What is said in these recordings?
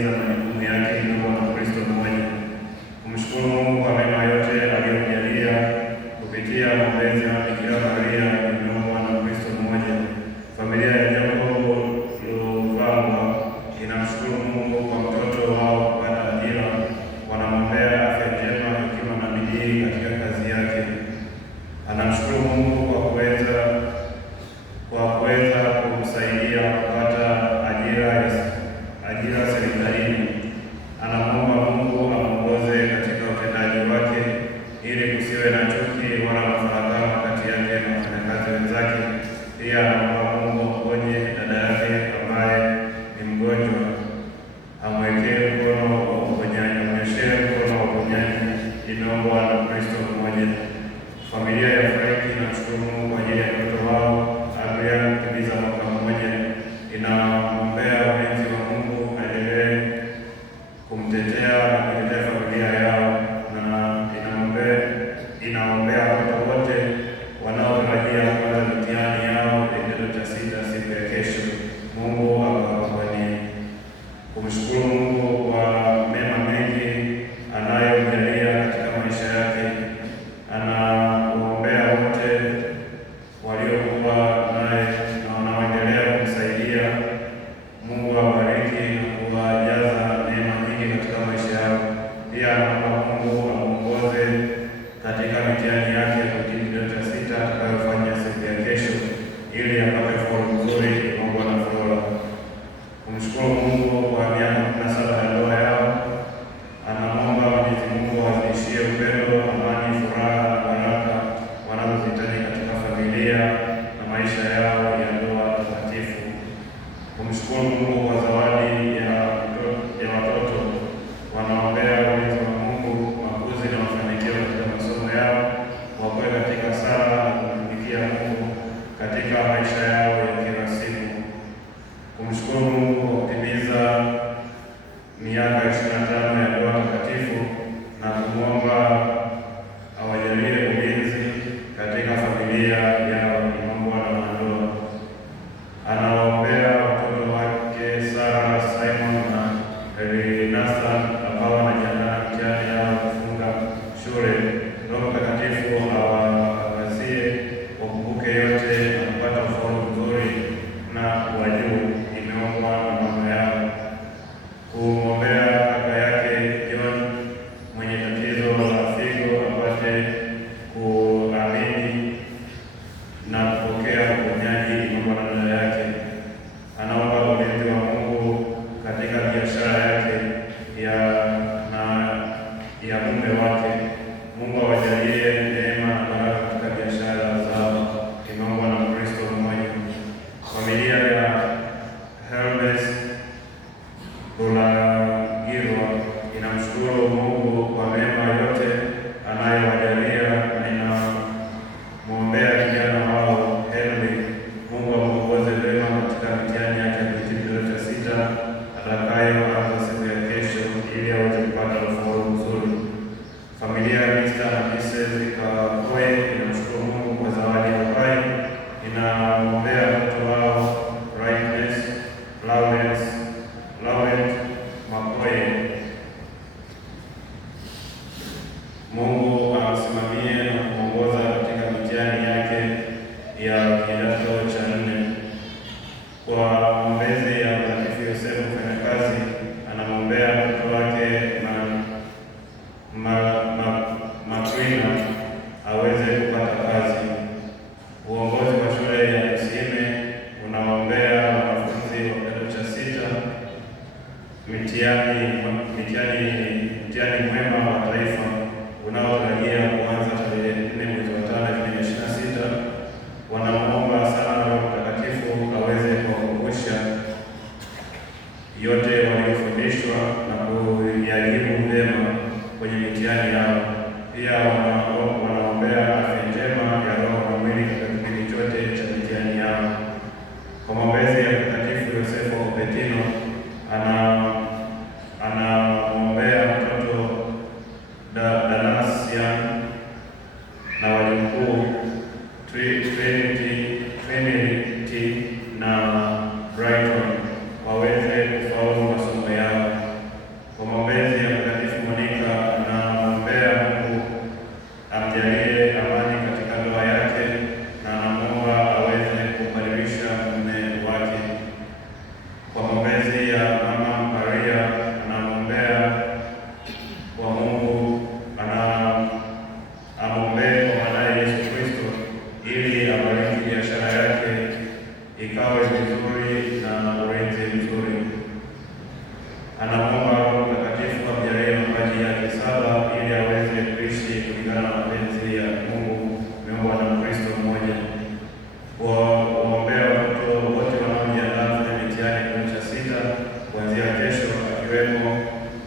kutimiza majukumu yake ili kuwa na Kristo mmoja. Kumshukuru Mungu kwa mema yote aliyomjalia kupitia maombezi ya Bikira Maria imeumbwa na Kristo mmoja. Familia ya Jacobo Luvangwa inamshukuru Mungu kwa mtoto wao kupata ajira. Wanamwombea afya njema, hekima na bidii katika kazi yake. Anamshukuru Mungu kwa kuweza kumsaidia kupata ajira serikalini. Anamwomba Mungu amuongoze katika utendaji wake ili kusiwe na chuki wala mafarakano kati yake na wafanyakazi wenzake. Pia anaomba Mungu aponye dada yake ambaye ni mgonjwa, amwekee mkono wa uponyaji, amweshee mkono wa uponyaji inaombwa na Kristo mmoja. Familia ya Frank inamshukuru Mungu kwa ajili ya mtoto wao Adrian kutimiza mwaka mmoja. Inamwombea wapenzi wa Mungu aendelee kumtetea na kutetea familia yao, na inaombea watoto wote wanaotarajia kuanza mitihani yao kidato cha 6 siku ya kesho. Mungu awabariki. Kumshukuru Mungu kwa mema mengi anayomjalia katika maisha yake. Anawaombea wote waliokuwa naye na wanaoendelea kumsaidia. Mungu awabariki na kuwajaza neema nyingi katika maisha yao. Pia anaomba Mungu amuongoze katika mitihani yake ya kidato cha 6 atakayofanya siku ya kesho ili apate faulu nzuri pamoja na Flora. Kumshukuru Mungu kwa miaka 17 ya ndoa yao. Anamwomba Mwenyezi Mungu azidishie upendo, amani, furaha na baraka wanazozihitaji katika familia na maisha yao ya ndoa takatifu. Kumshukuru Mungu kwa zawadi ya watoto. Wanaombea ulinzi wa Mungu, makuzi na mafanikio katika masomo yao, wakuwe katika sala na kumtumikia Mungu katika maisha yao ya kila siku. Kumshukuru Mungu kwa kutimiza miaka 25 ya ndoa takatifu na kumwomba awajalie ulinzi katika familia yao imaomba na mandoa. Anawaombea watoto wake Sarah, Simon na Nathan ambao wanajiandaa mtihani yao kufunga shule. Roho Mtakatifu awaangazie, wakumbuke yote na kupata ufaulu mzuri na wa juu imeombwa na mama yao. Kumwombea kaka yake John mwenye tatizo la figo apate kuamini na kupokea uponyaji imeombwa na dada yake. Anaomba ulinzi wa Mungu katika biashara yake ya mume wake. Mungu awajalie neema na baraka katika biashara zao imeombwa na Kristo mmoja. Familia ya Hermes Bulagirwa inamshukuru Mungu kwa mema yote anayowajalia na inamwombea kijana wao Henry. Mungu amuongoze vema katika mitihani yake ya kidato cha 6 atakayoanza siku ya kesho ili aweze kupata ufaulu mzuri. Familia ya Mr. na Mrs. Kakoe inamshukuru Mungu kwa zawadi ya uhai. Inamwombea watoto wao Brightness, Laurent Makoe. Mungu amsimamie na kuongoza katika mitihani yake ya kidato cha 4. Kwa maombezi ya Mtakatifu Yosefu mfanyakazi, anamwombea mtoto wake Makwina aweze kupata kazi. Uongozi wa shule ya Tusime unaombea wanafunzi wa kidato cha 6 mtihani mwema wa taifa unaotarajia kuanza tarehe 4 mwezi wa 5, 2026. Wanamwomba sana Roho Mtakatifu aweze kuwakumbusha yote waliofundishwa na kuyajibu vyema kwenye mitihani yao. Pia wanaombea afya njema ya roho na mwili katika kipindi chote cha mitihani yao. Kwa maombezi ya Mtakatifu Yosefu Opetino, anamwombea mtoto Danasian na wajukuu Trinity na Brighton waweze kufaulu masomo yao.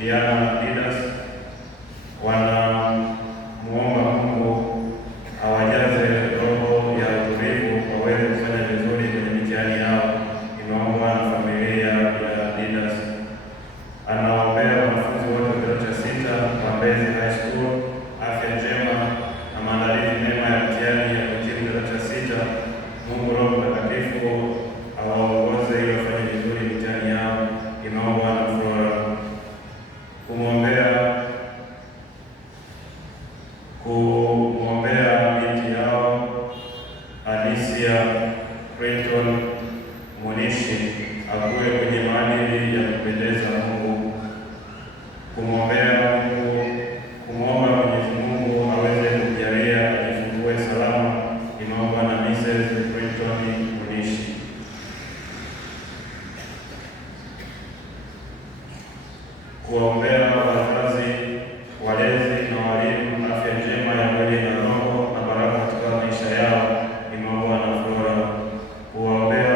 Diana Didas wanamuomba Mungu awajaze roho ya utulivu waweze kufanya vizuri kwenye mitihani yao. Imeombwa na familia ya Didas. Anaombea wanafunzi wote wa kidato cha sita wa Mbezi High School afya njema na maandalizi mema ya mitihani ya kuhitimu kidato cha sita. Mungu Roho Mtakatifu awaongoze ili wafanye vizuri mitihani yao. Imeombwa na Flora. Kumwombea binti yao Alicia Clinton Munishi akuwe kwenye maadili ya kupendeza Mungu. Kumwomba Mwenyezi Mungu aweze kujalia ajifungue salama. Imeombwa na Mrs. Clinton Munishi. Kuombea wazazi, walezi na walimu afya njema ya mwili na roho na baraka katika maisha yao. Imeombwa na Flora. Kuwaombea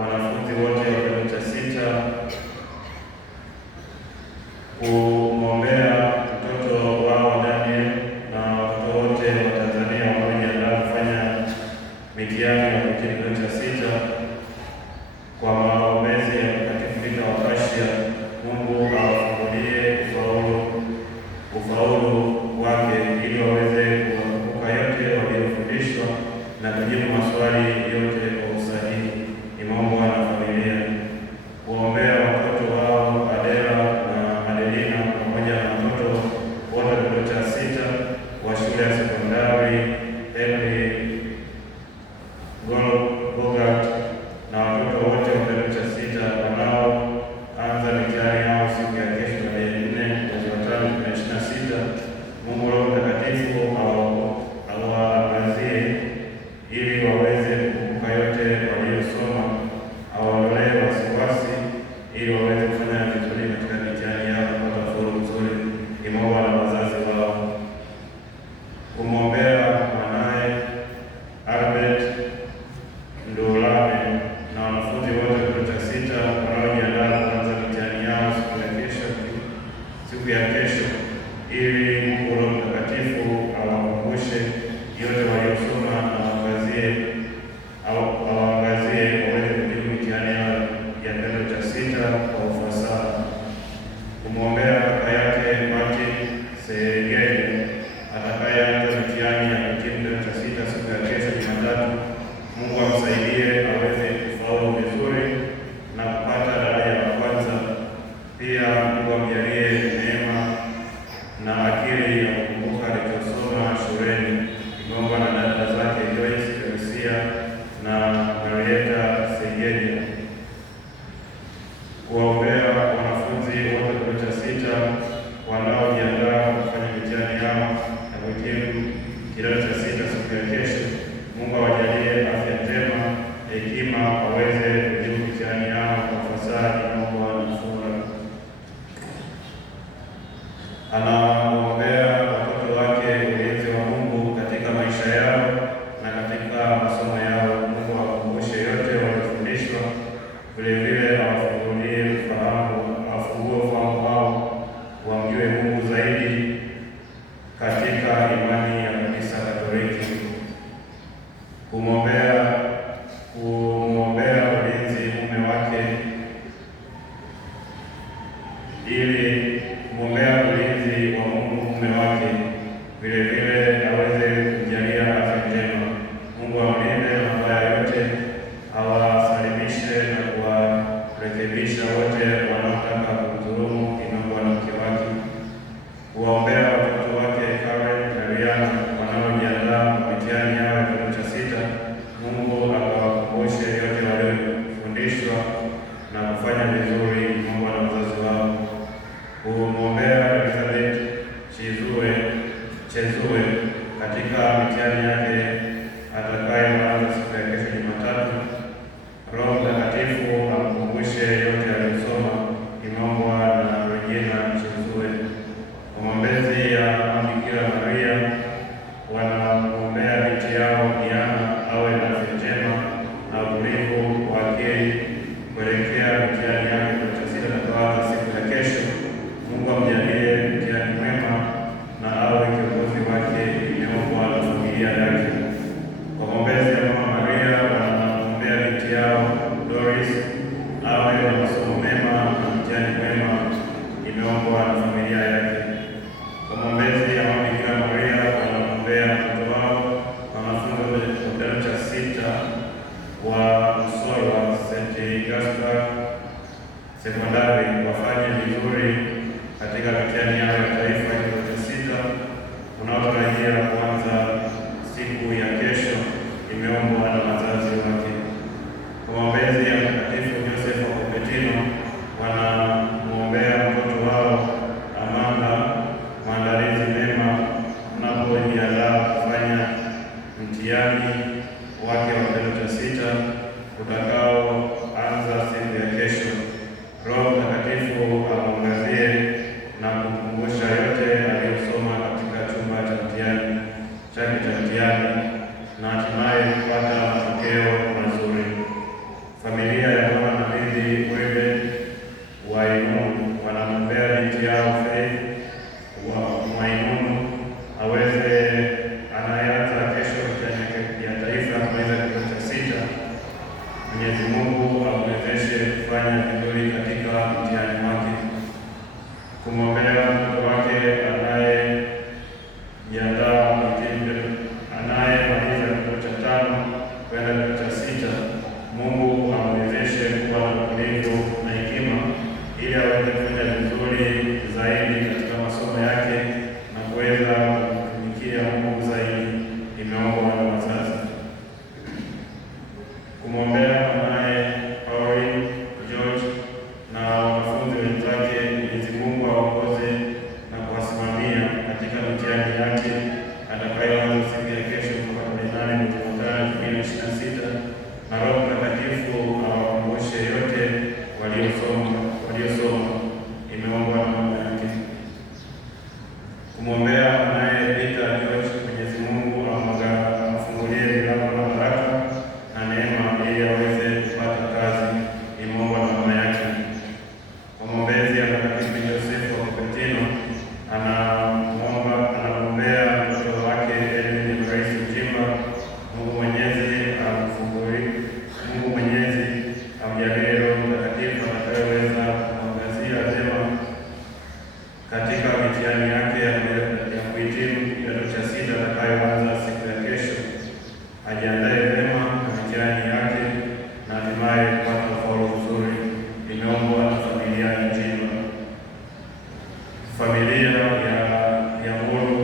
wanafunzi wote wa kidato cha sita. Kumwombea mtoto wao Daniel na watoto wote wa Tanzania wanaojiandaa kufanya mitihani ya kuhitimu kidato cha sita kwa maombezi ya Mtakatifu Rita wa Kashia. Mungu awafungulie ufaulu wake ili waweze kukumbuka yote waliofundishwa na kujibu maswali yote kwa usahihi. Imeombwa na familia. Kuombea watoto wao Adela na Adelina pamoja na watoto wote wa kidato cha sita wa shule ya sekondari Henry Bogart na watoto wote wa kidato cha sita wanaoanza mitihani yao siku ya kesho tarehe 4 mwezi wa 5 2026. Mungu Roho Mtakatifu awaangazie ili waweze kukumbuka yote waliyosoma, awaondolee wasiwasi ili waweze kufanya vizuri katika mitihani yao na kupata ufaulu mzuri. Imeombwa na wazazi wao. Kumwombea mwanaye Albert Ndolame na wanafunzi wote wa kidato cha sita wanaojiandaa kuanza mitihani yao siku ya kesho ili Mungu Roho Mtakatifu awakumbushe yote waliosoma na awaangazie waweze kujibu mitihani yao ya kidato cha sita kwa ufasaha. Kumwombea kaka yake Martin Segeja atakayeanza mitihani ya kuhitimu kidato cha sita siku ya kesho Jumatatu. Mungu amsaidie aweze kufaulu vizuri na kupata daraja la kwanza. Pia Mungu amjalie neema na akili ya kukumbuka alichosoma shuleni. Imeombwa na dada zake Joyce Teresia na Marieta Segeja. Kuwaombea wanafunzi wote wa kidato cha sita wanaojiandaa kufanya mitihani yao ya kuhitimu kidato cha sita siku ya kesho. Mungu awajalie afya njema, hekima waweze kujibu mitihani yao kwa ufasaha. Imeombwa na Flora. Anawaombea watoto wake ulinzi wa Mungu katika maisha yao na katika masomo yao. Mungu awakumbushe yote waliofundishwa, vilevile awafungue ufahamu wao wamjue Mungu zaidi katika imani ya Kanisa Katoliki. Kumwombea ulinzi mume wake ili kumwombea ulinzi wa Mungu mume wake, vilevile aweze kujalia afya njema. Mungu amlinde na mabaya yote, awasalimishe na kuwarekebisha wote wanaotaka kumdhulumu. Imeombwa na mke wake. Kuwaombea watoto wake Karen na Riana wanaojiandaa kwa mitihani yao ya kidato cha sita. Mungu akawakumbushe yote waliofundishwa na kufanya vizuri. Imeombwa na wazazi wao. Kumwombea Elizabeth Chezue katika mitihani yake atakayoanza siku ya kesho Jumatatu. Roho Mtakatifu amkumbushe yote aliyosoma. Imeombwa na Regina Chezue. Maombezi ya Bikira Maria wanamwombea binti yao Diana awe na afya njema na utulivu wa akili kuelekea mitihani yake kidato cha sita itakayoanza siku ya kesho. Mungu imeombwa na familia yake. Kwa maombezi ya Mama Bikira Maria, wanaombea mtoto wao wanafunzi wa kidato cha 6 wa Msolwa St. Gaspar Sekondari wafanye vizuri katika mitihani yao ya taifa ya kidato cha 6 unaotarajia kuanza siku ya kesho, imeombwa na wazazi wake. Kwa maombezi ya Mtakatifu Joseph wa Cupertino, wanamwombea mtoto wao Amanda maandalizi mema unapojiandaa kufanya mtihani wake wa kidato cha 6 utakaoanza siku ya kesho. Roho Mtakatifu amwangazie na kumkumbusha yote aliyosoma katika chumba cha mtihani chake cha mtihani na hatimaye kupata matokeo mazuri. Familia ya Bwana na Bibi Webe Wainunu wanamwombea binti yao Faith Wainunu anayeanza kesho mtihani ya taifa kumaliza kidato cha 6. Mwenyezi Mungu amwezeshe kufanya vizuri katika mtihani wake. Kumwombea mtoto wake anayemaliza kidato cha 5 kwenda kidato cha 6. Mungu amwezeshe kuwa na utulivu na hekima ili aweze kufanya vizuri zaidi katika masomo yake na kuweza kumtumikia Mungu zaidi, imeombwa na wazazi. Kumwombea mwanaye Pauline George na wanafunzi wenzake, Mwenyezi Mungu aongoze na kuwasimamia katika mitihani yake atakayoanza siku ya kesho tarehe 8 mwezi wa 5 2026, na Roho Mtakatifu awakumbushe yote waliosoma, imeombwa na mama yake. Kumwombea mwanaye Peter George, Mwenyezi Mungu amfungulie milango na baraka na neema ili aweze kupata kazi, imeombwa na mama yake. Kwa maombezi ya Mtakatifu Joseph wa Cupertino, anamwombea mtoto wake Edwin Rais Mjimba. Mungu Mwenyezi amjalie Roho Mtakatifu atakayeweza kumwangazia vyema katika mitihani yake ya kuhitimu kidato cha 6 atakayoanza siku ya kesho. Ajiandae vyema na mitihani yake na hatimaye kupata ufaulu mzuri, imeombwa na familia ya Mjimba. Familia ya Mulu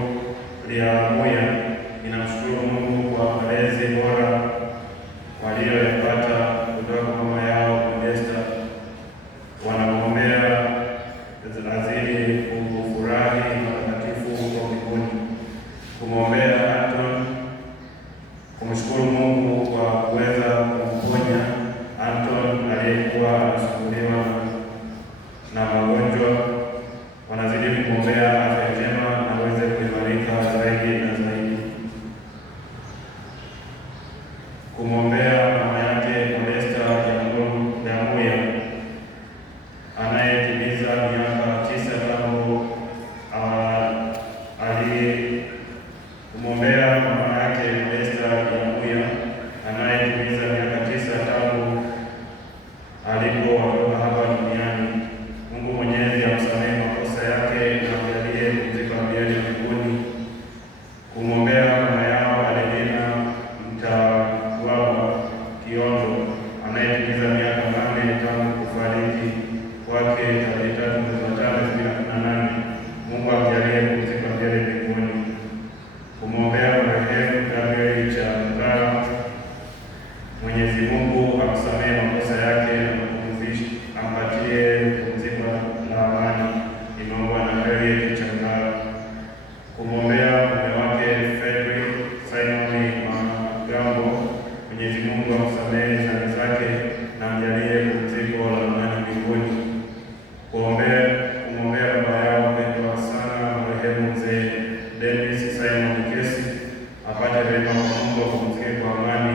ya Muya inamshukuru Mungu kwa malezi bora walioyapata kutoka kwa mama yao Modesta. Wanamwombea azidi kufurahi matakatifu kwa mbinguni. Kumwombea Anton, kumshukuru Mungu kwa kuweza kumponya Anton aliyekuwa anasumbuliwa na magonjwa. Wanazidi kumwombea afya njema na aweze kuimarika zaidi na zaidi. Kumwombea mama yake Modesta ya Muya anayetimiza miaka 9 tangu kumwombea mama yake Modesta ya Muya anayetimiza miaka 9 tangu alipoondoka hapa duniani. Mungu Mwenyezi amsamehe makosa yake na amjalie pumziko la milele mbinguni. Kumwombea mama yao Adelina Mtawaba Kiondo anayetimiza miaka 8 tangu kufariki kwake tarehe 3 mwezi wa 5 2018. Mungu amjalie pumziko la milele mbinguni. Kumwombea marehemu Gabriel Changara, Mwenyezi Mungu amsamehe makosa yake na ampatie pumziko la amani, imeombwa na Harriet Changara. Kumwombea mume wake Frederick Simon Magambo, Mwenyezi Mungu amsamehe dhambi zake na amjalie pumziko la amani mbinguni. Kumwombea baba yao mpendwa sana marehemu mzee Dennis Simon Kesi apate rehema kwa Mungu apumzike kwa amani,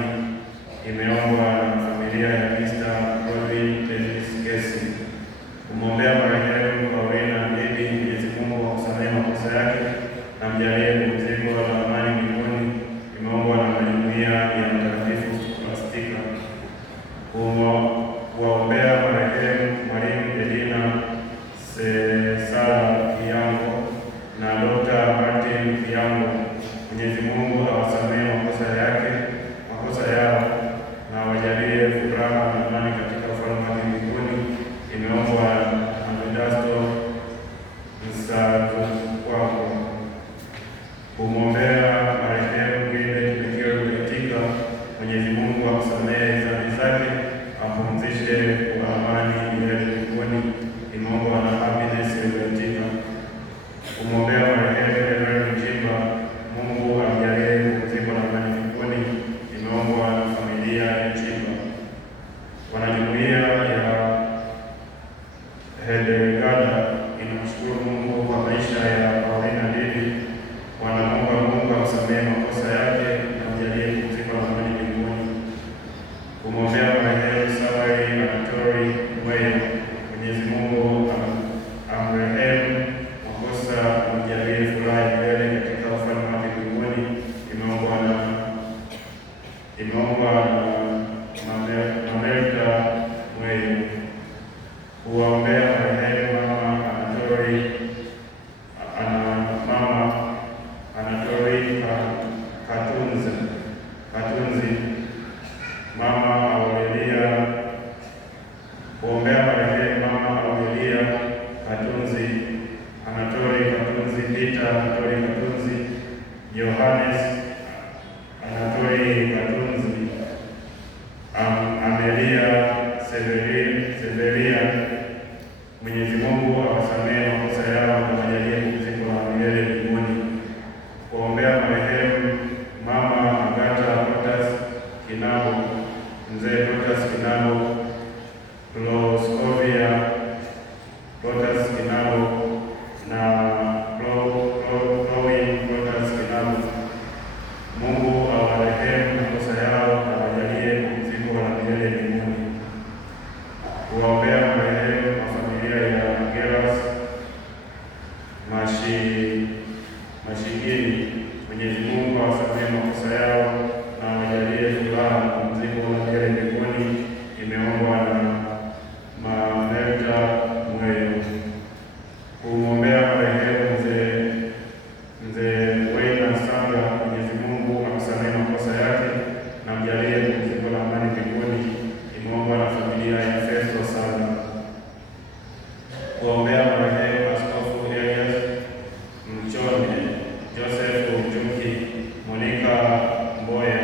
imeombwa na familia ya Mr. Godwin Dennis Kesi. Kumwombea marehemu Paulina Bibi, Mwenyezi Mungu amsamehe makosa yake na amjalie pumziko la amani mbinguni, imeombwa na jumuiya ya Mtakatifu Scholastica. Kuwaombea marehemu Mwalimu Edina Sara Kiyango na Dr. Martin Kiyango. Mwenyezi Mungu awasamehe makosa yao na wajalie furaha na amani katika ufalme wake mbinguni. Imeombwa na Vedasto Msazukwako. Kumwombea marehemu Gilbert Bekio Lukatika. Mwenyezi Mungu amsamehe dhambi zake, apumzishe kwa amani milele mbinguni. Imeombwa na Happiness Lukatika. Kumwombea marehemu Reverend Mchimba. Mungu amjalie kupumzika na amani mbinguni. Imeombwa na familia ya Mchimba. Wanajumuiya ya Hedegada inamshukuru Mungu kwa maisha ya Paulina Didi. Wanaomba Mungu amsamehe makosa yake na amjalie kupumzika na amani mbinguni. Kumwombea marehemu Sawai Anatori Mweyo. Mwenyezi Mungu amrehemu makosa, amjalie furaha milele katika ufalme wake mbinguni. Imeombwa na Mamelda Mweyo. Kuwaombea marehemu Mama Anatori Katunzi, Mama Aurelia. Kuombea marehemu Mama Aurelia Katunzi, Anatori Katunzi, Peter Anatori Katunzi, Johannes Anatori Katunzi, Amelia Severia. Mwenyezi Mungu awasamehe makosa yao na ajalie kupumzika milele mbinguni. Kuombea marehemu Mama Agata Protas Kinabo, Mzee Protas Kinabo, Proskovia Protas Kinabo na Chloe Protas Kinabo. Mungu awarehemu makosa yao na ajalie kupumzika milele mbinguni. Kuombea marehemu familia ya Geras Mashigini. Mwenyezi Mungu awasamehe makosa yao na wajalie furaha na kupumzika milele mbinguni. Imeombwa na Mamelda Mweyo. Kumwombea marehemu Mzee Wena Sanga. Mwenyezi Mungu amsamehe makosa yake na mjalie kupumzika na amani mbinguni. Imeombwa na familia ya Festo Sanga. Kuombea marehemu Askofu Elias Mchone, Joseph Mchuki, Monica Mboya,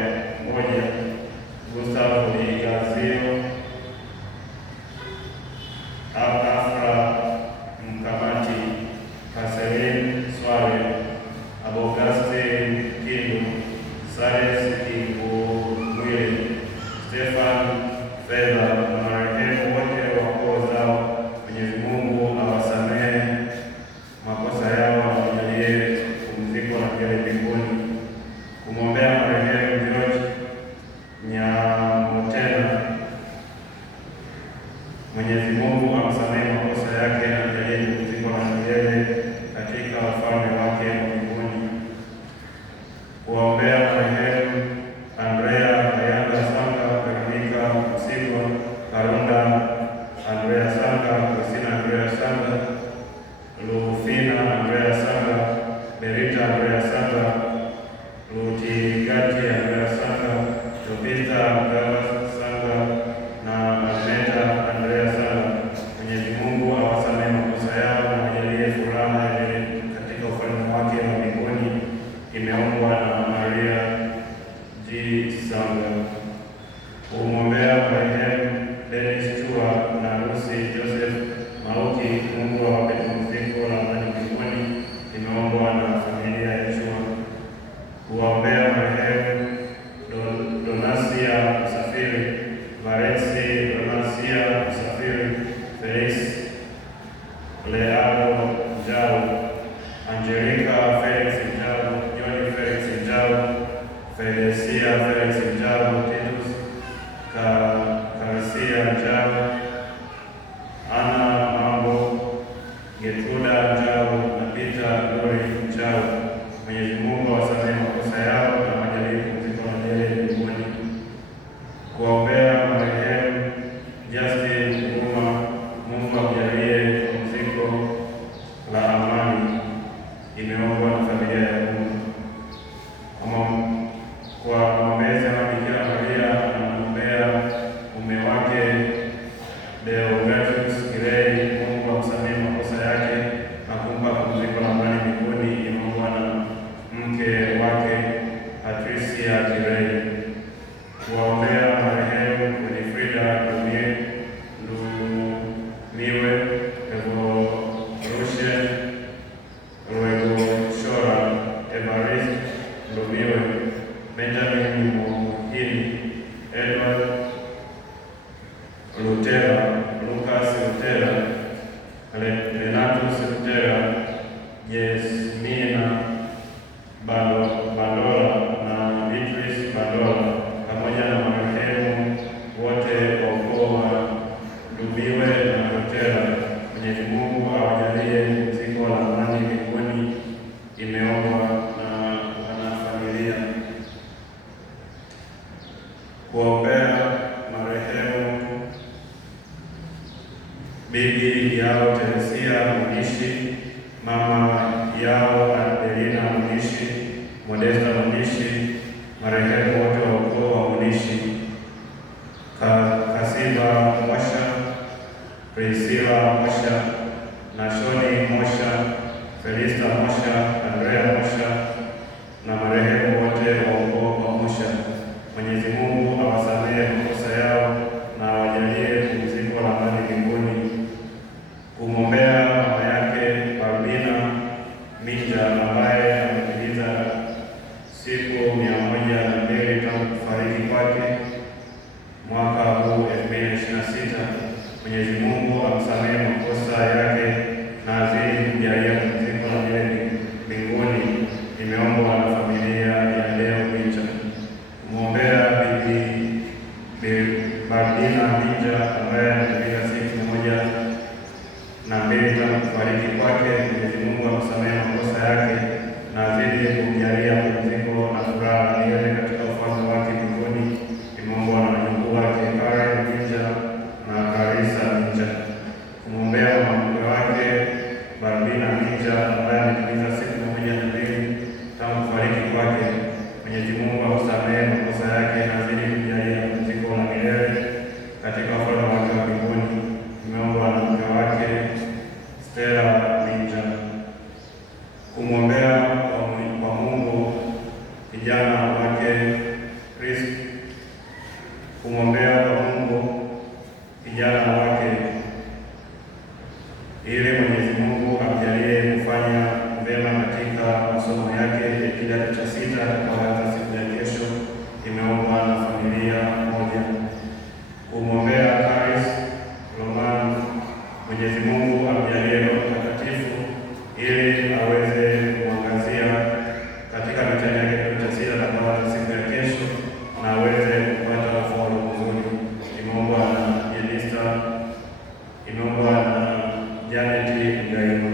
mama yao Adelina Munishi, Modesta Munishi, marehemu wote wa ukoo wa Munishi, Kasiba Mosha, Priscilla Mosha, Nashoni Mosha, Felista Mosha, Andrea Mosha na marehemu wote wa ukoo wa Mosha. Mwenyezi Mungu awasamehe makosa yao na awajalie pumziko la amani mbinguni. Kumwombea mama yake Albina Minja ambaye ametimiza siku 102 tangu kufariki kwake mwaka huu 2026. Mwenyezi Mungu amsamehe makosa yake na azidi kumjalia pumziko la milele mbinguni. Imeombwa na familia ya Leo Minja. Kumwombea Bibi Albina Minja ambaye ametimiza siku 102 tangu kufariki kwake. Mwenyezi Mungu amsamehe makosa yake na azidi kumjalia pumziko na furaha milele katika ufalme wake mbinguni. Imeombwa na wajukuu wake Karen Minja na Karisa Minja. Kumwombea mke wake Barbina Minja ambaye ametimiza siku 102 tangu kufariki kwake. Mwenyezi Mungu amsamehe makosa yake na azidi kumjalia pumziko la milele katika ufalme wake wa mbinguni. Imeombwa na mke wake Stella Minja. Kumwombea kwa Mungu kijana wake Chris. Kumwombea kwa Mungu kijana wake ili Mwenyezi Mungu amjalie kufanya vyema katika masomo yake ya kidato cha 6 atakayoanza siku ya kesho. Imeombwa na familia moja. Kumwombea Paris Roman. Mwenyezi Mungu amjalie Roho Mtakatifu ili aweze kumwangazia katika mitihani yake ya kidato cha 6 atakayoanza siku ya kesho na aweze kupata ufaulu mzuri. Imeombwa na Jenista. Imeombwa na Janet Mgaima.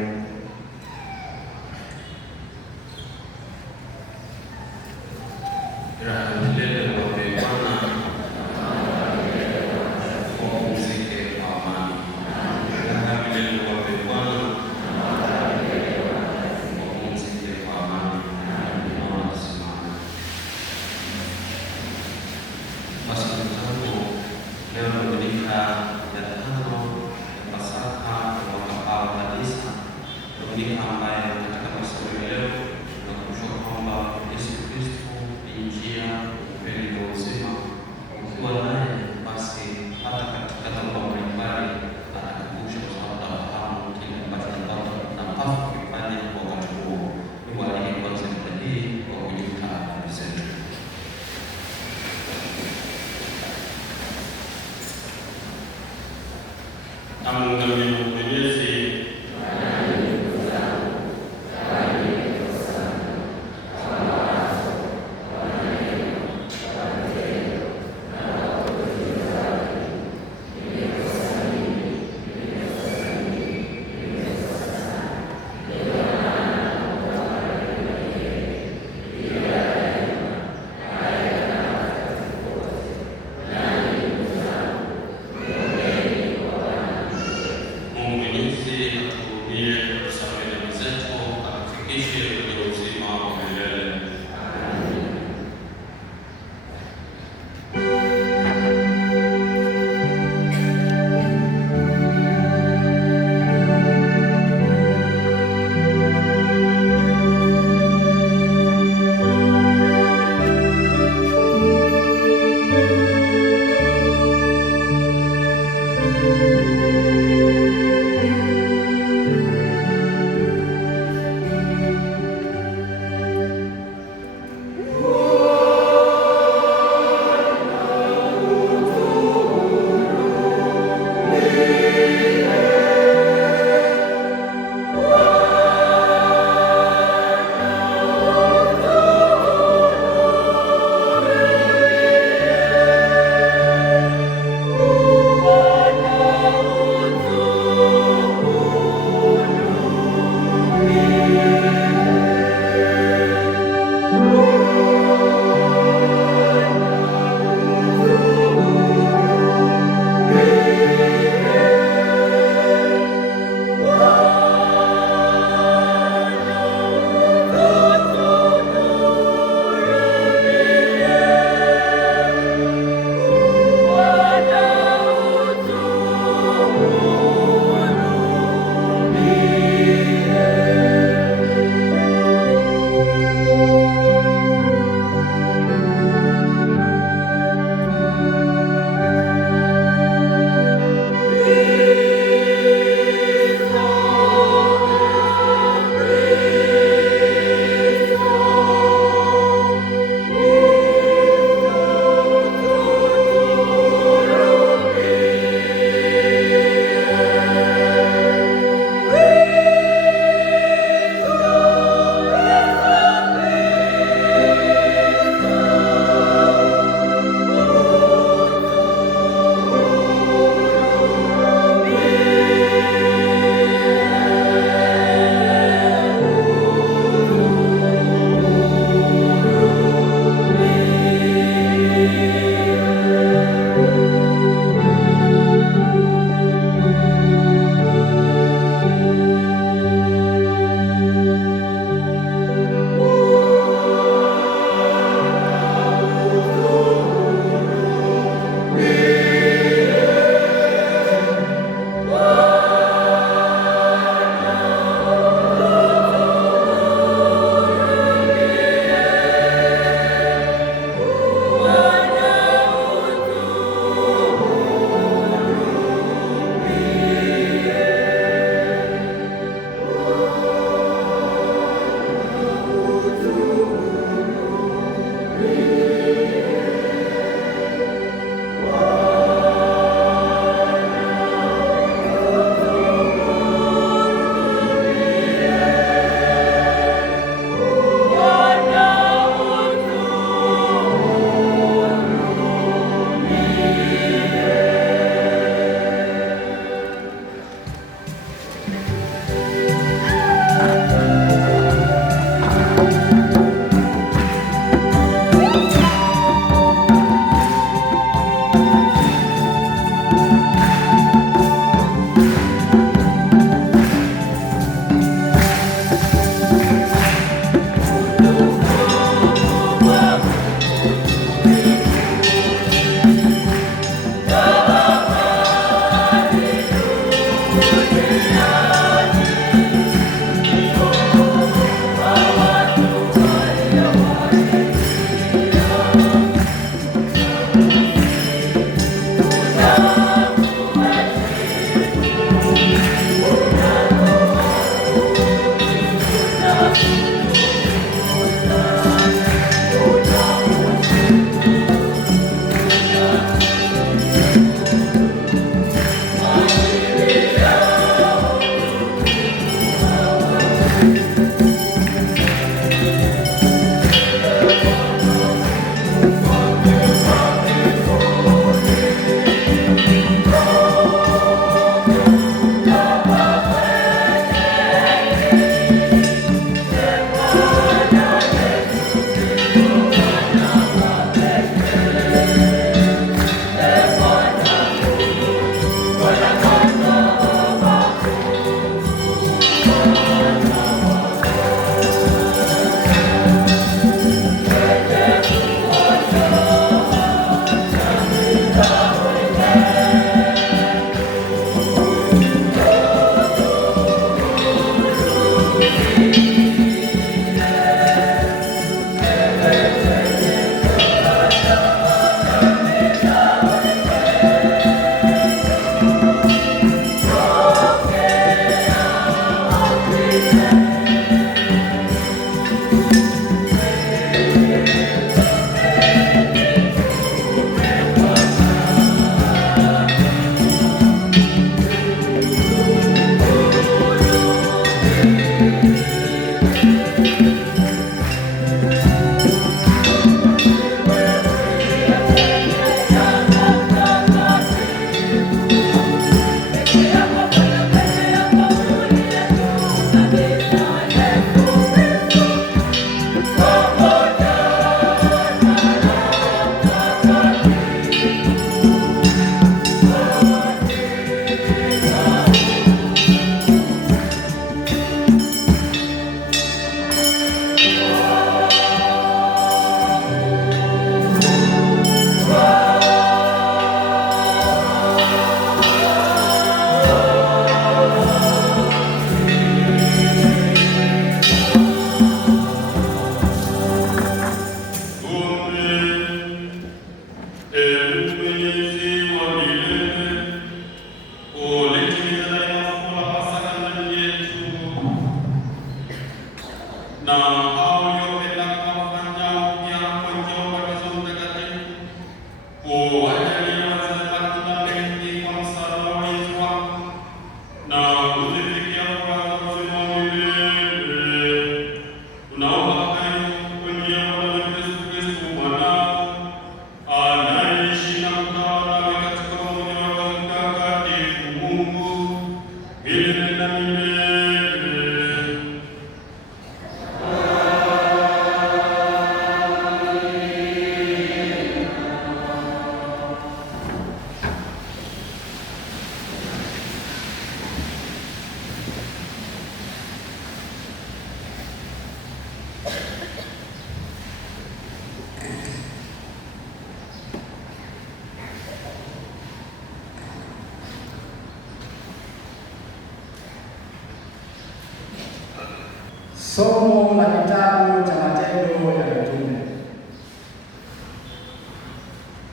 Somo la kitabu cha Matendo ya Mitume.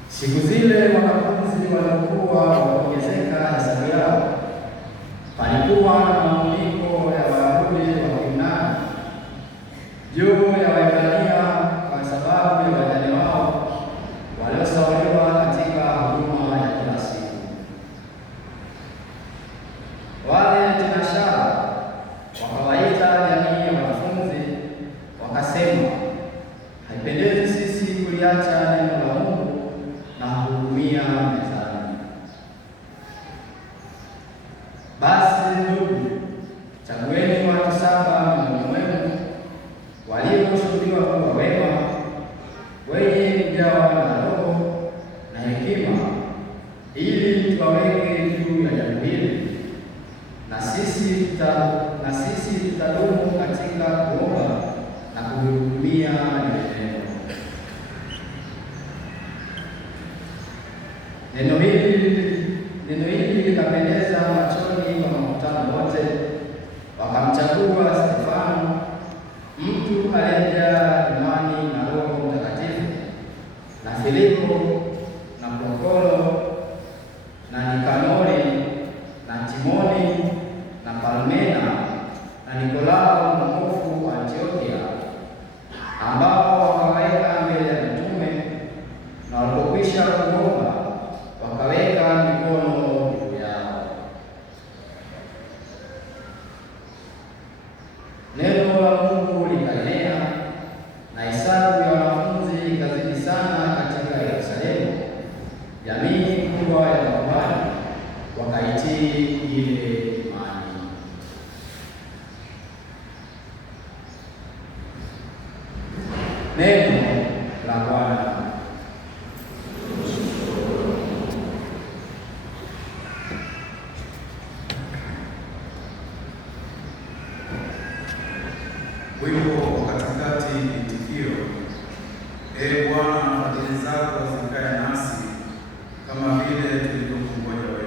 Siku zile wanafunzi walipokuwa wakiongezeka hesabu yao, palikuwa na manung'uniko ya Wayahudi wa Kiyunani juu ya Waebrania kwa sababu ya wajane wao waliosauliwa katika huduma ya kila siku. Wale tenashara wakawaita jamii ya wanafunzi, wakasema, haipendezi sisi kuliacha neno la Mungu na kuhudumia mezani. Basi ndugu, chagueni watu 7 miongoni mwenu walioshuhudiwa kuwa wema, wenye kujawa na Roho na hekima, ili tuwaweke juu ya jambo hili, na sisi tutadumu katika kuomba na kuhudumia neno hili likapendeza machoni pa makutano wote. Wakamchagua Stefano, mtu aliyejaa imani na Roho Mtakatifu, na Filipo na Prokoro na Nikanori na Timoni na Parmena na Nikolao mwofu wa Antiokia, ambao wakaweka mbele ya mitume, na walipokwisha kuomba wakaweka mikono juu yao. Neno la Mungu likaenea, na hesabu ya wanafunzi ikazidi sana katika Yerusalemu. Jamii kubwa ya makuhani wakaitii ile imani. Neno la Bwana. Wimbo wa katikati ni itikio: Ee Bwana, fadhili zako zikae nasi kama vile tulivyokungoja wewe.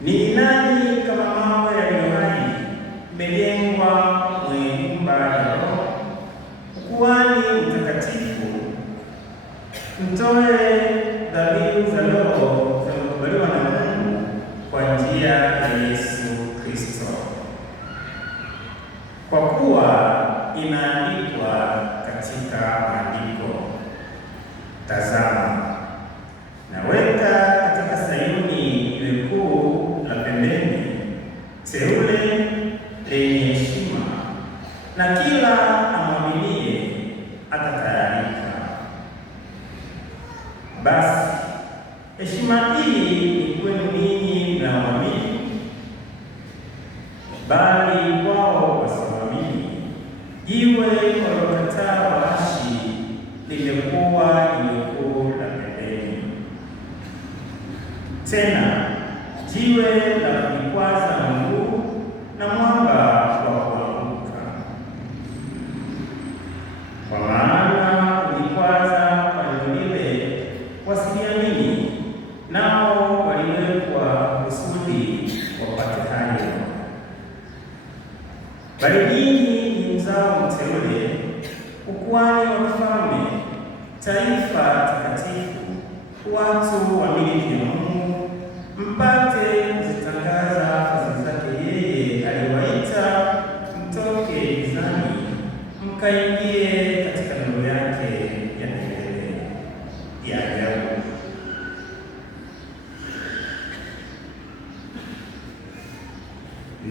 Ni nani kama mawe yaliyo hai mmejengwa mwenye nyumba ya Roho? Ukuhani mtakatifu, mtoe dhabihu za Roho zinazokubaliwa na Mungu kwa njia ya Yesu Kristo, kwa kuwa inaandikwa katika Maandiko, tazama, naweka katika Sayuni jiwe kuu la pembeni, teule lenye heshima, na kila amwaminie atatayarika. Basi heshima hii ni kwenu ninyi mnaoamini, bali wao wasioamini jiwe walilokataa waashi limekuwa jiwe kuu la pembeni, tena jiwe la kujikwaza mguu na mwamba wa kuanguka. Kwa maana kujikwaza kwa neno lile wasiliamini, nao waliwekwa kusudi wapate hayo. Bali ninyi ni uzao mteule, ukuhani wa kifalme, taifa takatifu, watu wa milki ya Mungu, mpate kuzitangaza fadhili zake yeye aliwaita mtoke gizani mkaingie katika nuru yake ya milele. Ya ajabu!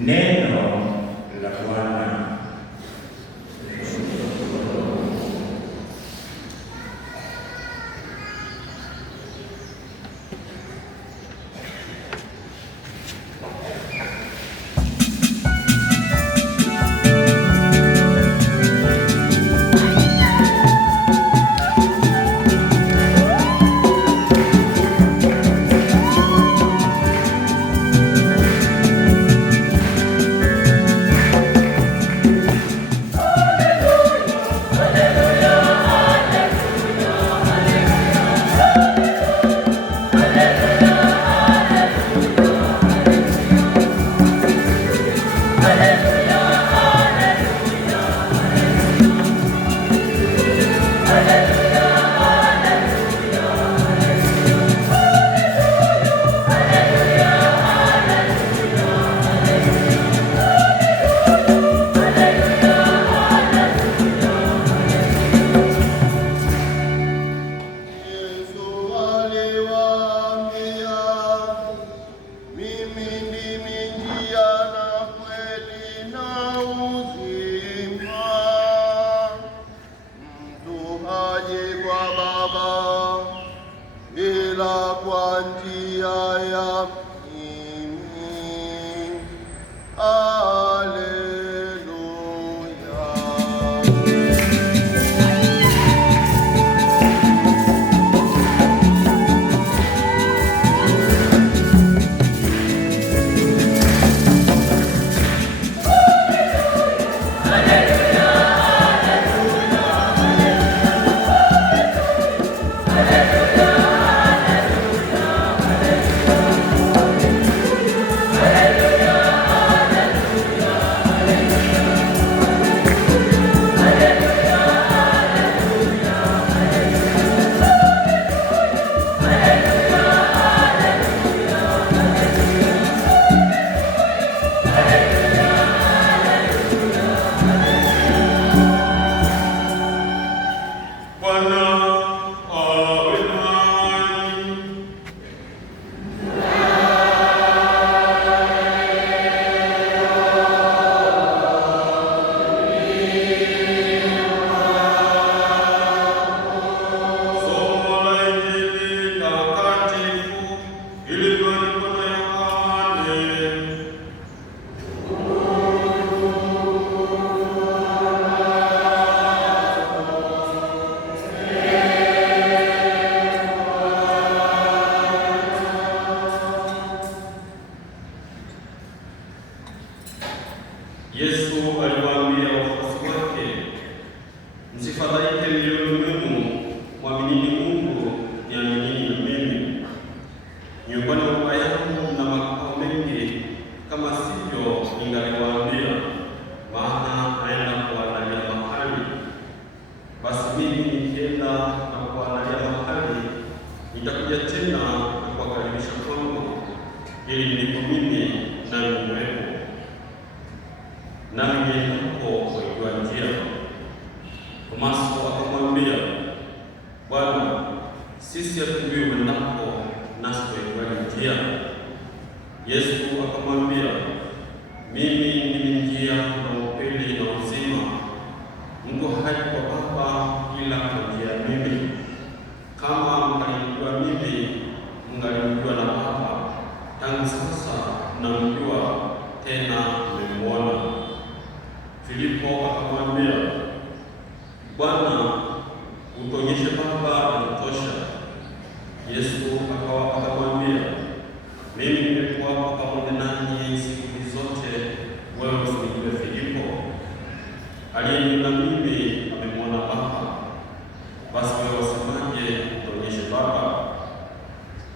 Neno la Bwana. Yesu aliwaambia wafuasi wake, msifadhaike mioyoni mwenu, mwaminini Mungu, niaminini na mimi. Nyumbani mwa Baba yangu mna makao mengi, kama sivyo ningaliwaambia, maana naenda kuwaandalia mahali. Basi mimi nikienda na kuwaandalia mahali, nitakuja tena na kuwakaribisha kwangu, ili nilipo mimi nanyi mwepo, nami niendako mwaijua njia. Tomaso akamwambia, Bwana, sisi hatujui uendako, nasi twaijua njia. Yesu akamwambia, mimi ndimi njia na ukweli na uzima. Mtu haji kwa Baba ila kwa njia ya mimi. Kama mngalijua mimi, mngalimjua na Baba. Tangu sasa mnamjua, tena mmemwona. Filipo akamwambia, Bwana, utuonyeshe Baba inatosha. Yesu akamwambia, mimi nimekuwa pamoja nanyi siku hizi zote, wewe usinijue Filipo? Aliyeniona mimi amemwona Baba. Basi wewe wasemaje, utuonyeshe Baba?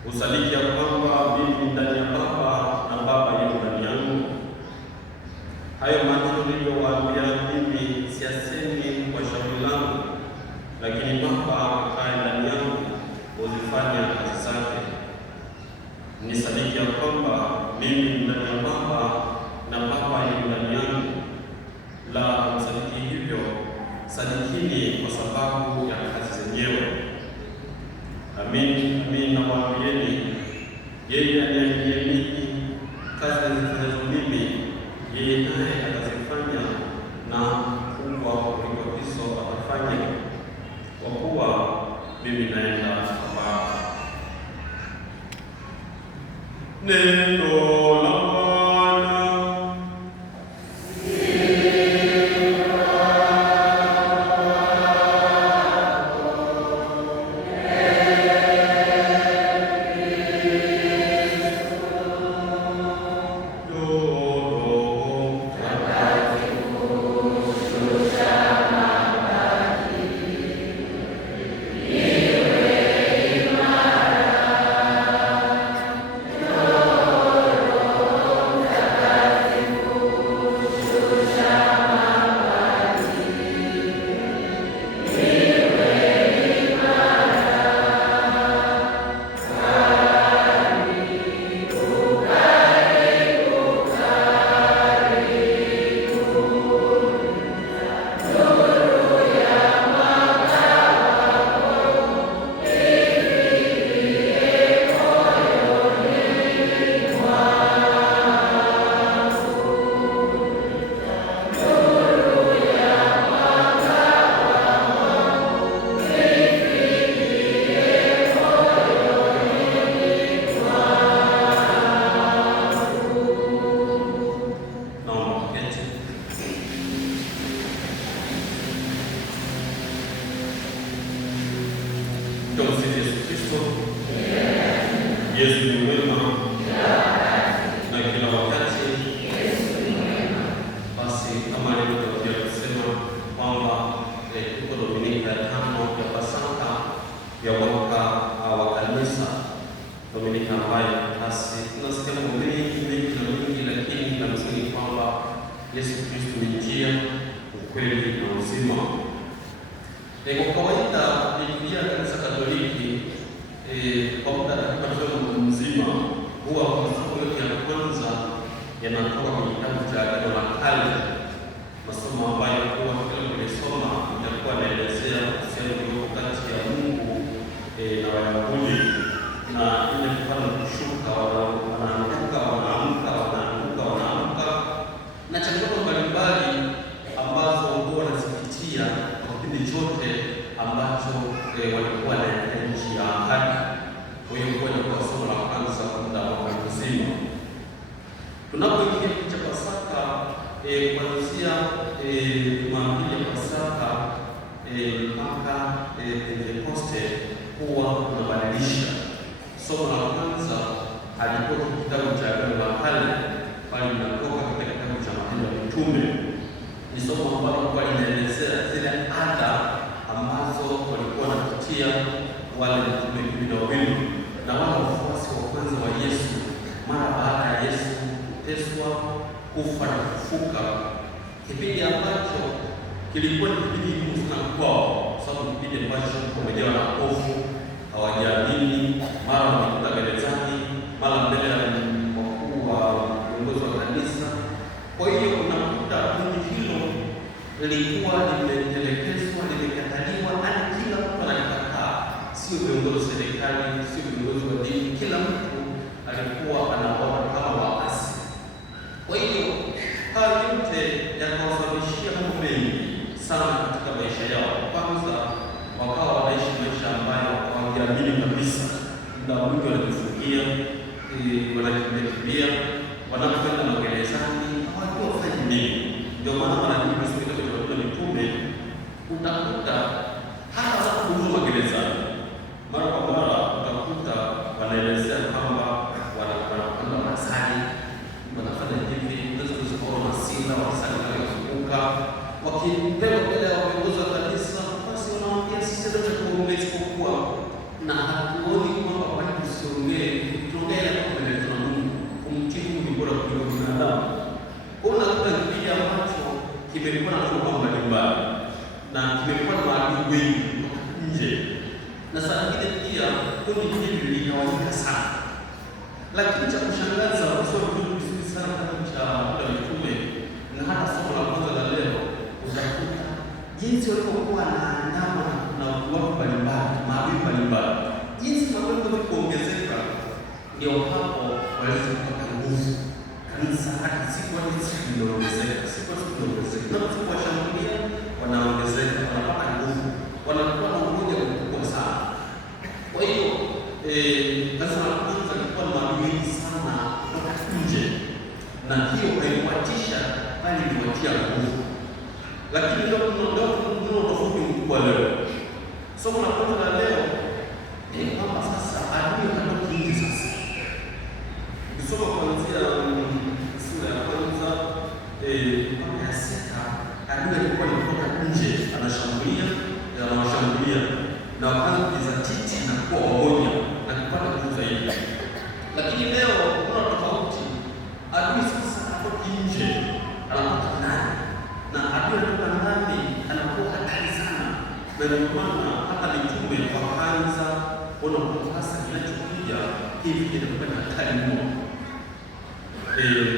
Usadiki ya kwamba mimi ndani ya Baba na Baba yuko ndani yangu? Hayo maneno niliyowaambia mimi siyasemi kwa shauri langu, lakini Baba akaye ndani yangu huzifanya kazi zake. Ni sadiki ya kwamba mimi ndani ya Baba na Baba yuko ndani yangu. La msadiki hivyo, sadikini kwa sababu ya kazi zenyewe. Amin, amin nawaambieni, yeye aniaminie mimi, kazi nizifanyazo mimi, yeye naye atazifanya, na kubwa kuliko hizo atafanya, kwa kuwa mimi naenda kwa Baba. Neno tumsifu Yesu Kristo. Yesu ni mwema na kila wakati. Basi kama nilivyotangulia kusema kwamba tuko Dominika ya 5 ya Pasaka ya mwaka wa Kanisa, Dominika ambayo basi tunasikia mambo mengi, lakini la msingi kwamba Yesu Kristo ni njia, ukweli na uzima. Kwa kawaida Biblia ya Kanisa Katoliki kwa muda takriban mzima huwa masomo yote ya kwanza yanatoka kwenye kitabu cha Agano la Kale, masomo ambayo huwa kila kulisoma itakuwa naelezea uhusiano uliopo kati ya Mungu na Wayahudi, na ile mfano kushuka, wanaamka na changamoto mbalimbali ambazo huwa wanazipitia kwa kipindi chote ambacho walikuwa na nchi ya ahadi. Kwa hiyo kwa somo la kwanza kwa muda wa mzima, tunapoingia kipindi cha Pasaka kuanzia Jumapili ya Pasaka mpaka Pentekoste huwa tunabadilisha. Somo la kwanza halikuwa kitabu cha Agano la Kale, bali linatoka katika kitabu cha Matendo ya Mitume. ni somo ambalo kwa linaelezea zile ada ambazo walikuwa wanapitia wale mitume 12 na wale wafuasi wa kwanza wa Yesu mara baada ya Yesu kuteswa, kufa na kufufuka, kipindi ambacho kilikuwa ni kipindi kigumu sana kwao, sababu kipindi ambacho wamejawa na hofu, hawajaamini, mara wamekuta gerezani, mara mbele ya wakuu wa viongozi wa kanisa. Kwa hiyo unakuta kundi hilo lilikuwa limetelekezwa, limekataliwa, hadi kila mtu analikataa, sio viongozi wa serikali, sio viongozi wa dini, kila mtu alikuwa anaona kama waasi. Kwa hiyo haya yote yakawasababishia mambo mengi sana katika maisha yao. Kwanza, wakawa wanaishi maisha ambayo hawajaamini kabisa. Muda mwingi wanajifungia, wanakimbia, wanakwenda magerezani, hawajua wafanye nini. Ndio maana mara nyingi siku hizi tunakuta mitume, utakuta hata wanapokuwa magerezani, mara kwa mara utakuta wanaelezea kwamba wanakwenda wanasali, wanafanya hivi, unaweza kuona Sila wakisali na kufunguka, wakipewa mbele ya viongozi wa kanisa, basi wanaambia sisi ndio tunaongea, isipokuwa na hatuoni kwamba kwa nini tusiongee, tuongee na kwa Mungu, kumtii ni bora kuliko binadamu. Kuna kipindi ambacho kimekuwa na mambo mbalimbali na kimekuwa na maadui wengi nje, na saa nyingine pia kundi hili linawanyika sana. Lakini cha kushangaza, kusoma kitu kizuri sana kama cha mitume na hata somo la kwanza la leo, utakuta jinsi walivyokuwa na ndama na watu mbalimbali, maadui mbalimbali, jinsi magonjwa kuongezeka, ndio hapo waliweza kupata nguvu. Kanisa hadi siku inaongezeka, siku inaongezeka, na kuwashambulia wanaongezeka, wanapata nguvu, wanakuwa na umoja mkubwa sana. Kwa hiyo kanisa la kwanza lilikuwa na maadui wengi sana kutoka nje, na hiyo haikuwatisha bali iliwatia nguvu. Lakini ndio tofauti mkubwa leo. Somo la kwanza la leo ni kwamba sasa adui anatoka nje. Sasa ukisoma kuanzia sura ya kwanza mpaka ya 6, adui alikuwa anatoka nje, anashambulia na wakaanza kujizatiti na kuwa wamoja na kupata nguvu zaidi. Lakini leo kuna tofauti. Adui sasa anatoka nje, anatoka ndani, na adui anatoka ndani anakuwa hatari sana. Na ndio maana hata mitume wakaanza kuona kwamba sasa kinachokuja hivi kinakuwa na hatari mno.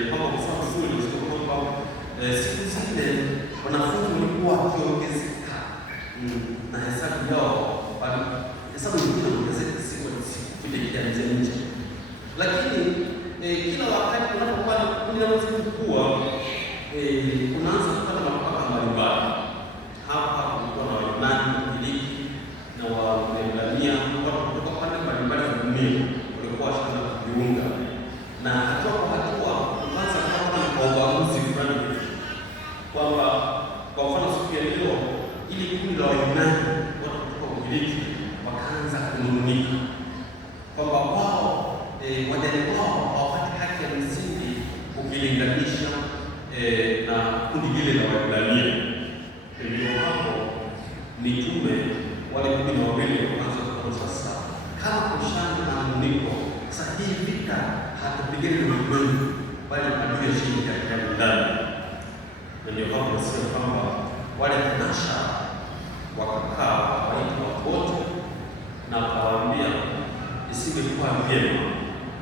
Kama kusema vizuri, sio kwamba siku zile wanafunzi walikuwa wakiongezeka na hesabu yao, hesabu ilikuwa inaongezeka siku kidogo nje. Lakini kila wakati unapokuwa unazidi kukua, unaanza kupata mapaka mbalimbali. Hapa kulikuwa na Wayunani, Wagiriki na Waebrania, watu kutoka pande mbalimbali za dunia walikuwa washaanza kujiunga, na hatua kwa hatua kwanza kama kwa ubaguzi fulani, kwamba kwa mfano siku ya leo ili kundi la Wayunani, watu kutoka Ugiriki wakaanza kunung'unika kwamba wao wajane wao hawapati haki ya msingi ukilinganisha na kundi lile la Waebrania. Ndio hapo mitume wale 12 wakaanza kuona sasa, kama kushana na muniko, sasa hii vita hatupigani na ulimwengu, bali adui yashinda katika ndani. Ndio hapo nasema kwamba wale tanasha wakakaa waita watu wote na wakawaambia, isingekuwa vyema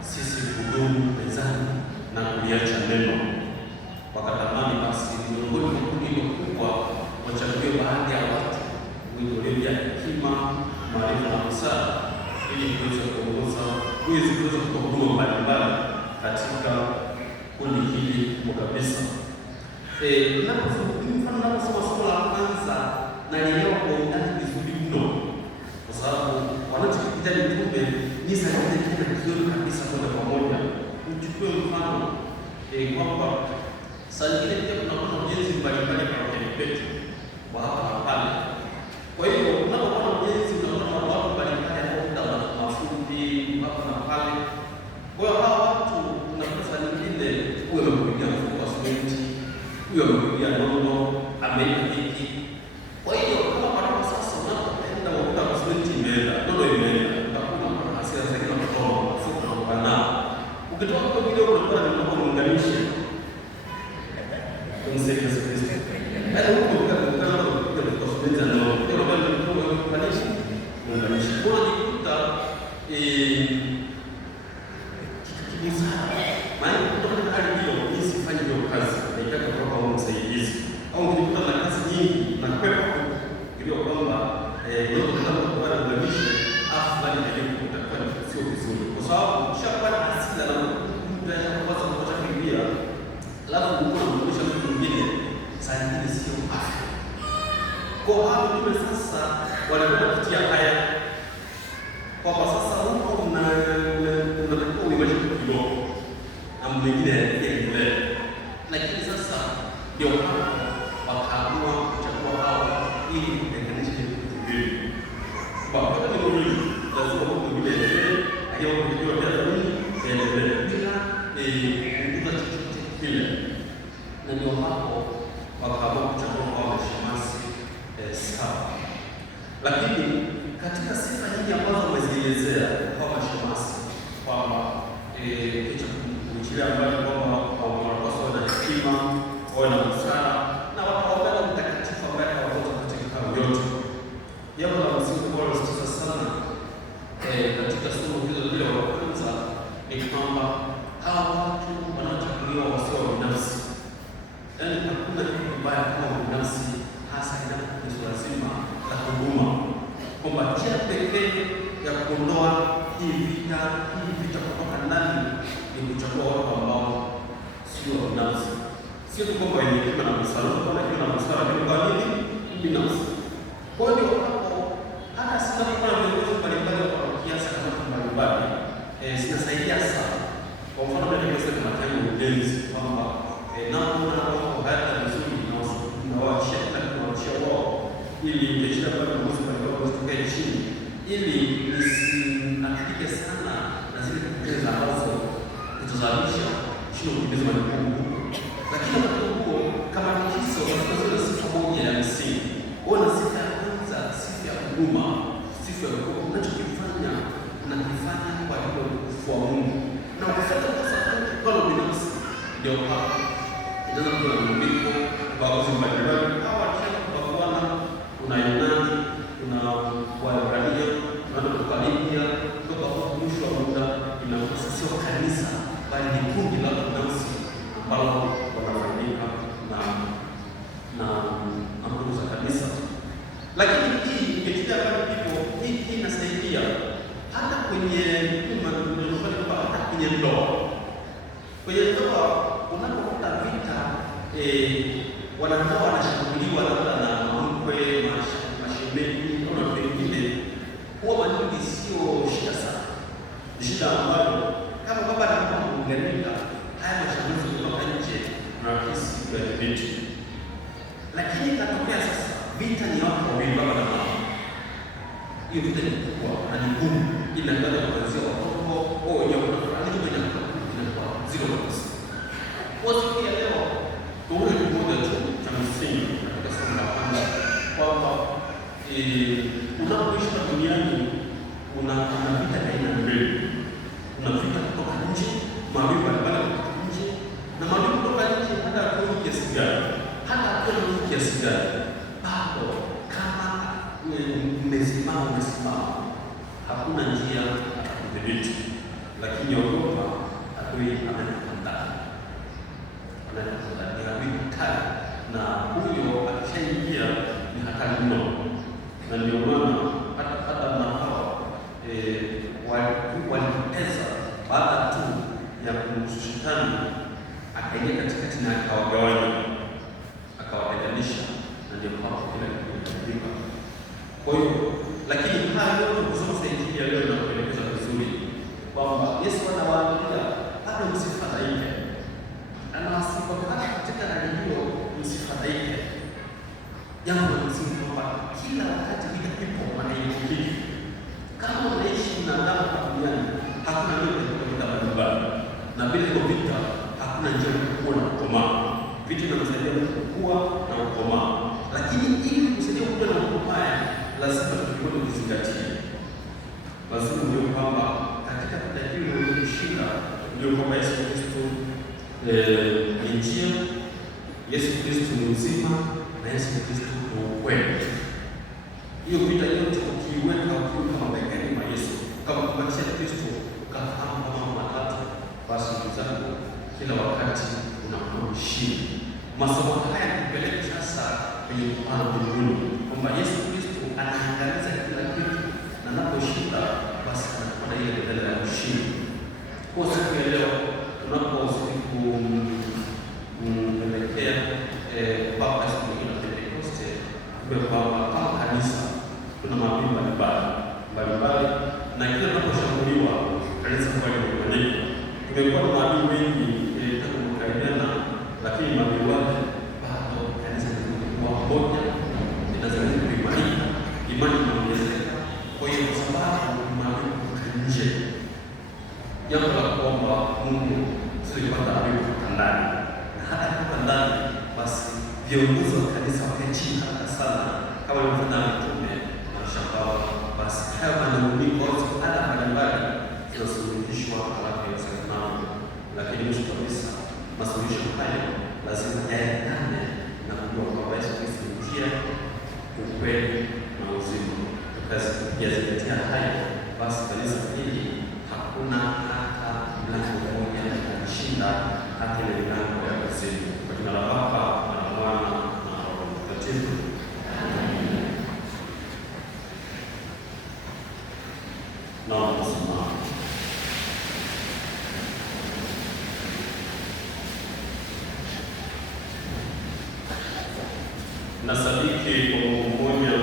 sisi kudumu mezani na kuliacha neno. Wakatamani basi miongoni mwa kundi hilo kubwa wachague baadhi ya watu wenye elimu ya hekima, maarifa na busara, ili kuweza kuongoza, kuweza kutoa huduma mbalimbali katika kundi hili kubwa kabisa. Ninaposoma somo la kwanza nalielewa kwa undani vizuri mno, kwa sababu wanachokipitia mitume ni zaidi kile kidogo kabisa moja kwa moja. Mchukue mfano kwamba saa nyingine pia kuna ujenzi mbalimbali kwa kwetu wa hapa na pale. Kwa hiyo unapokuwa ujenzi unaona watu mbalimbali ambao muda mafupi hapa na pale. Kwa hiyo hawa watu unakuta saa nyingine huyo amepigia mfuko wa simenti, huyo amepigia nondo, nono, ameweka hiki. Kwa hiyo kama bado sasa unapoenda unakuta simenti imeenda, nono imeenda, utakuwa na hasira zaidi na kutoa mafuta na kubana. Ukitoka kwa video unakuwa unaunganisha kumsaidia Kristo. Hata huko ukakutana kwa simenti na nono, ndio ndio kuunganisha. Kwa unajikuta maana kutoka hali hiyo mimi sifanyi hiyo kazi, naitaka kutoka kwa msaidizi au nikikuta na kazi nyingi na kwepa ndio kwamba ndio tunapokuwa na ugawishi afadhali ndio kutakuwa sio vizuri, kwa sababu ukishakuwa na hasira na mtu anapaswa kupata kuingia, alafu unamrudisha mtu mwingine, saa nyingine sio afya. Kwa hapo ndio sasa wanakwenda kutia haya kwamba sasa huko unatakiwa uimarishe kidogo na mwingine yaendelee, lakini sasa ndio wakaamua kuchagua hao ili kutenganisha vitu viwili. Kwa hiyo ni muhimu, lazima mtu mwingine aendelee, hiyo ndio pia nini yaendelee bila kupunguza chochote kile, na ndio hapo wakaamua kuchagua kwa mashemasi sawa. Lakini katika sifa nyingi ambazo wamezielezea kwa mashemasi kwamba kicha kuchilia mbali kwamba wanapaswa na hekima, wawe na busara na wakaombea mtakatifu ambaye atawaongoza katika hayo yote. Jambo la msingi ambalo tunasisitiza sana katika somo hilo la kwanza ni kwamba hawa watu wanaochaguliwa wasio binafsi, yaani hakuna kitu kibaya kama binafsi, hasa inapokuwa swala zima la huduma, kwamba njia pekee ya kuondoa hii vita kutoka ndani ni kuchagua watu ambao sio binafsi. Sio tu kwamba wenye hekima na busara, kwa hiyo na busara ni kwa nini binafsi. Kwa hiyo hapo hata sasa kuna viongozi mbalimbali kwa kiasi kama mbalimbali zinasaidia sana. Kwa mfano ndio nimesema kama tangu ujenzi kwamba naona wao hata vizuri na waachia na kuachia wao ili jeshi la polisi kutoka chini ili nisinatike sana na zile kuongeza hapo kutozalisha chini kuongeza majukumu. Lakini wakati huo kama kiso katika zile sifa moja ya msingi, ona sifa ya kwanza, sifa ya huduma, sifa ya kuwa unachokifanya unakifanya kwa ajili ya utukufu wa Mungu na ukifanya kwa sababu kwa binafsi, ndio hapo ndio kuna mbiko baadhi mbalimbali hawa kwa Bwana kuna Yunani, kuna Waebrania, kuna Wakorintho, kutoka kwa mwisho wa muda inakuwa sio kanisa bali ni kundi la binafsi ambalo wanafaidika na nguvu za kanisa. Lakini hii ikitia kama hivyo, hii inasaidia hata kwenye hata kwenye ndoa. Kwenye ndoa unapokuta vita wanandoa wanashambuliwa labda na mkwe, mashemeji na wengine, huwa mara nyingi sio shida sana. Ni shida ambayo kama baba na mama kuunganika, haya mashambulizi kutoka nje na kesi ya vita. Lakini katokea sasa vita ni watu wawili, baba na mama. Hiyo vita ni kubwa na ni ngumu, inaanza kuanzia watoto au wenyewe wanafanya nini inakuwa zero kabisa. Kwa siku ya leo tuone kimoja tu cha msingi katika somo la kwanza kwamba unapoishi duniani una vita aina mbili. Kuna vita kutoka nje, maadui mbalimbali kutoka nje, na maadui kutoka nje hata kwa kiasi gani, kiasi gani bado kama umesimama, hakuna njia ya kudhibiti. Lakini ogopa adui anayekupanda, ni adui hatari, na huyo akishaingia ni hatari mno. Na ndio maana hata na hao walipoteza baada tu ya kumruhusu Shetani akaingia katikati na akawagawanya, akawatenganisha, na ndio hapo kila kitu kilibadilika. Kwa hiyo lakini haya yote kusoma Injili ya leo inakuelekeza vizuri kwamba Yesu anawaambia hata msifadhaike, anawasifu hata katika hali hiyo msifadhaike. Jambo la msingi kwamba kila wakati vita ipo na haikukiki. Kama unaishi na damu duniani, hakuna njia ya kupata mbali, na bila hiyo vita hakuna njia ya kuwa na kukomaa. Vitu vinamsaidia mtu kukua na kukomaa, lakini ili kusaidia kukua na kukomaa, lazima tukue tukizingatia. Lazima ujue kwamba katika kutajiri na kushinda, ujue kwamba Yesu Kristo ni njia, Yesu Kristo ni uzima, na Yesu Kristo ni ukweli. Hiyo vita yote ukiweka mabegani mwa Yesu, kama kumaanisha Kristo, ukafahamu kama matatu, basi ndugu zangu, kila wakati unakuwa mshindi. Masomo haya yanapeleka sasa kwenye kupaa mbinguni, kwamba Yesu Kristo anaangamiza kila kitu, na anaposhinda basi anakuwa na ile mbele ya ushindi. Kwa siku ya leo tunapozidi kuelekea Papa siku ya Pentekoste, kumbe kwamba kama kanisa kuna maombi mbalimbali, na kila tunaposhambuliwa kanisa kwa limebadilika. Tumekuwa na maombi mengi tangu kukaribiana, lakini maombi wale bado kanisa limekuwa moja, linazidi kuimarika, imani inaongezeka. Kwa hiyo kwa sababu maombi kutoka nje, jambo la kuomba Mungu sio kupata abibu kutoka ndani, na hata kutoka ndani basi viongozi wa kanisa wakae chini haraka sana, kama walivyofanya mitume na shambao. Basi haya manunguniko au ada mbalimbali zinasuluhishwa haraka iwezekanavyo, lakini mwisho kabisa masuluhisho hayo lazima yaendane na kujua kwamba Yesu Kristo ni njia, ukweli na uzima. Tukiyazingatia hayo, basi kanisa hili hakuna hata mlango mmoja utashinda hata ile milango ya kuzimu. Kwa jina la Baba na Mwana na Roho Mtakatifu. Naomba tusimame. Nasadiki kwa Mungu mmoja,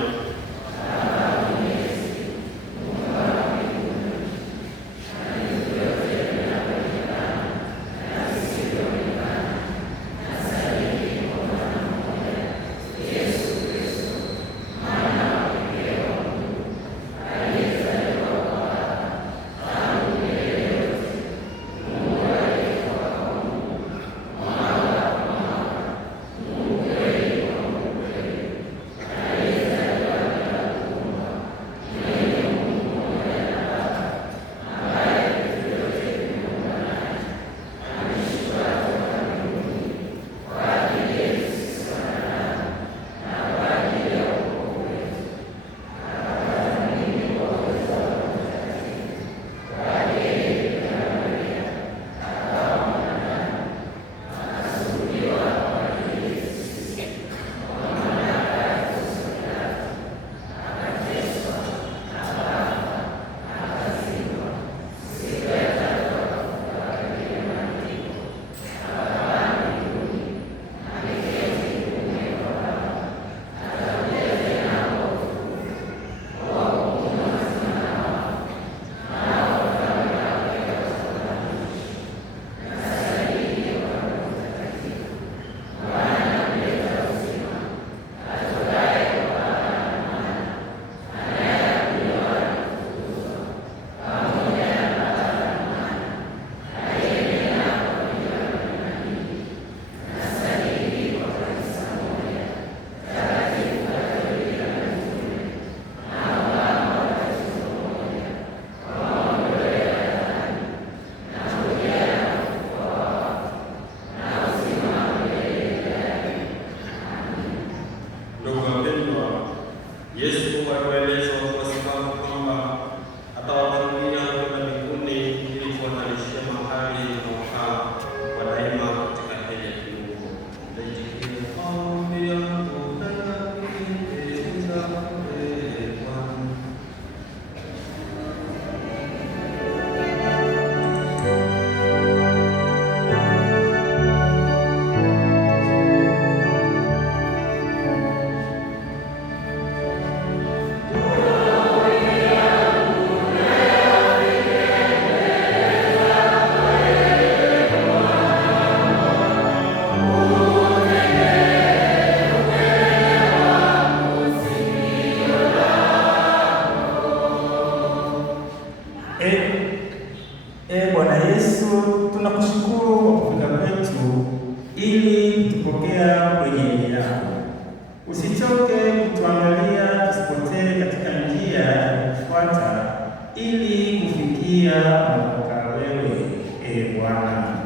usichoke kutuangalia tusipotee katika njia ya kufuata, ili kufikia unapokaa wewe, Bwana.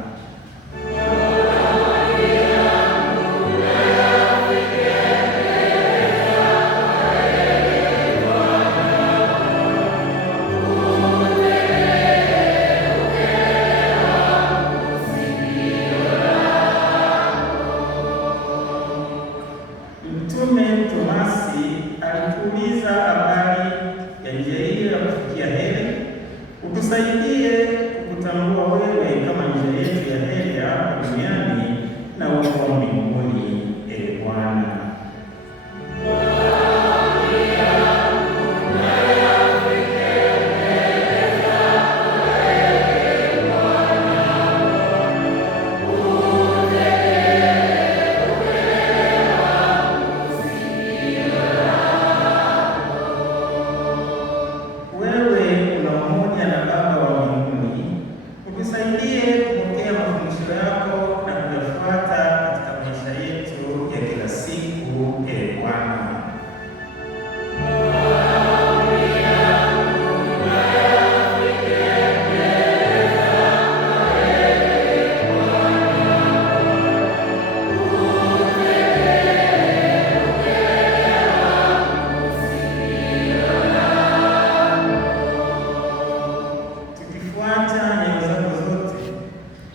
Mtume Tomasi alituuliza habari ya njia ile ya kufikia heri. Utusaidie kukutambua wewe kama njia yetu ya heri ya hapa duniani na huko mbinguni, Bwana. Utusaidie kupokea mafundisho yako na kuyafuata katika maisha yetu ya kila siku, Bwana.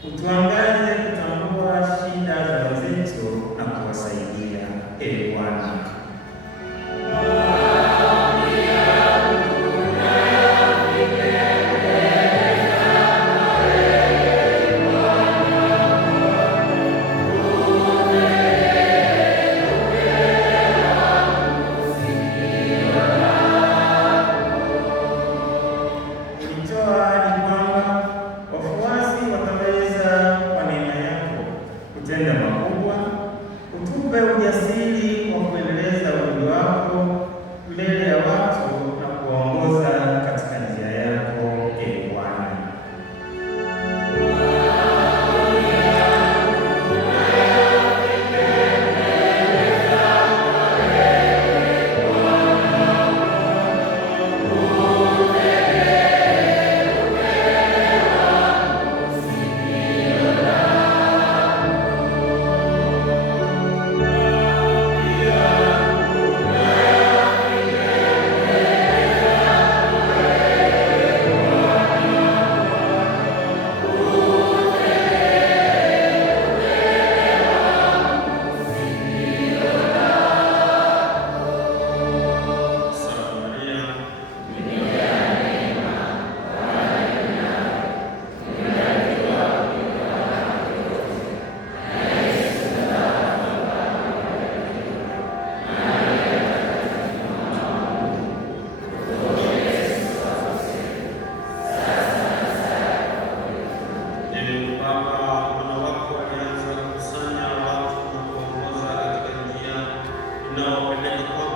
Utuangaze kutambua shida za wenzetu na kuwasaidia, Bwana. Tenda makubwa, utupe ujasiri wa kuendeleza ujumbe wako mbele ya watu na kuongoza katika njia yako, Bwana. Inawapeleka